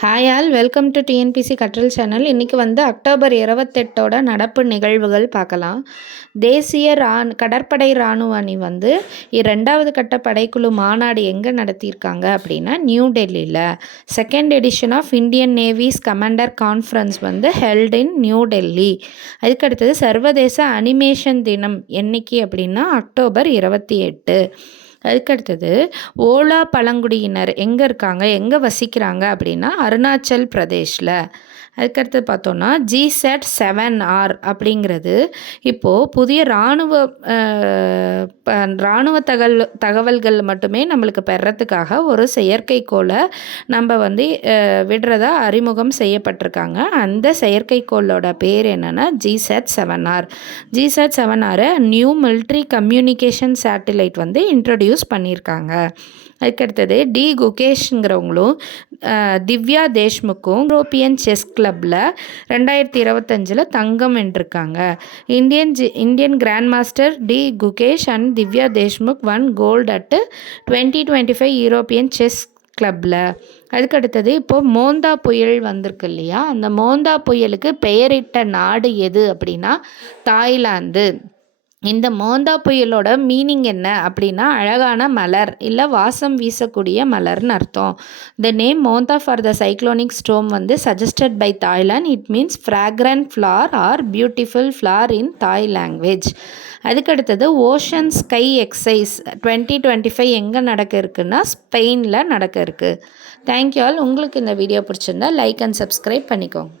Hi all, welcome to TNPSC கற்றல் channel. இன்றைக்கி October 28 நடப்பு நிகழ்வுகள் பார்க்கலாம். தேசிய கடற்படை இராணுவ அணி 2வது கட்ட படைக்குழு மாநாடு எங்கே நடத்தியிருக்காங்க அப்படின்னா நியூ டெல்லியில். Second edition of Indian navy's commander conference held in New Delhi. அதுக்கடுத்தது சர்வதேச அனிமேஷன் தினம் என்னைக்கு அப்படின்னா அக்டோபர் 28. அதுக்கடுத்தது ஓலா பழங்குடியினர் எங்கே இருக்காங்க, எங்கே வசிக்கிறாங்க அப்படின்னா அருணாச்சல் பிரதேஷில். அதுக்கடுத்து பார்த்தோன்னா GSAT-7R அப்படிங்கிறது இப்போது புதிய இராணுவ தகவல்கள் மட்டுமே நம்மளுக்கு பெறத்துக்காக ஒரு செயற்கைக்கோளை நம்ம விடுறதா அறிமுகம் செய்யப்பட்டிருக்காங்க. அந்த செயற்கைக்கோளோட பேர் என்னென்னா GSAT-7R. GSAT-7R new military communication satellite introduce பண்ணியிருக்காங்க. அதுக்கடுத்தது குகேஷ்ங்கிறவங்களும் திவ்யா தேஷ்முக்கும் யூரோப்பியன் செஸ் கிளப்பில் 2025 தங்கம் வென்றிருக்காங்க. Indian grandmaster Gukesh and Divya Deshmukh won gold at 2025 European chess கிளப்பில். அதுக்கடுத்தது இப்போது மோந்தா புயல் வந்திருக்கு இல்லையா, அந்த மோந்தா புயலுக்கு பெயரிட்ட நாடு எது அப்படின்னா தாய்லாந்து. இந்த மோந்தா புயலோட மீனிங் என்ன அப்படின்னா அழகான மலர் இல்லை வாசம் வீசக்கூடிய மலர்னு அர்த்தம். The name Montha for the cyclonic storm suggested by Thailand. It means fragrant flower or beautiful flower in Thai language. அதுக்கடுத்தது ஓஷன் ஸ்கை எக்ஸைஸ் 2025 எங்கே நடக்க இருக்குன்னா ஸ்பெயினில் நடக்க இருக்குது. Thank you all. உங்களுக்கு இந்த வீடியோ பிடிச்சிருந்தா லைக் அண்ட் சப்ஸ்கிரைப் பண்ணிக்கோங்க.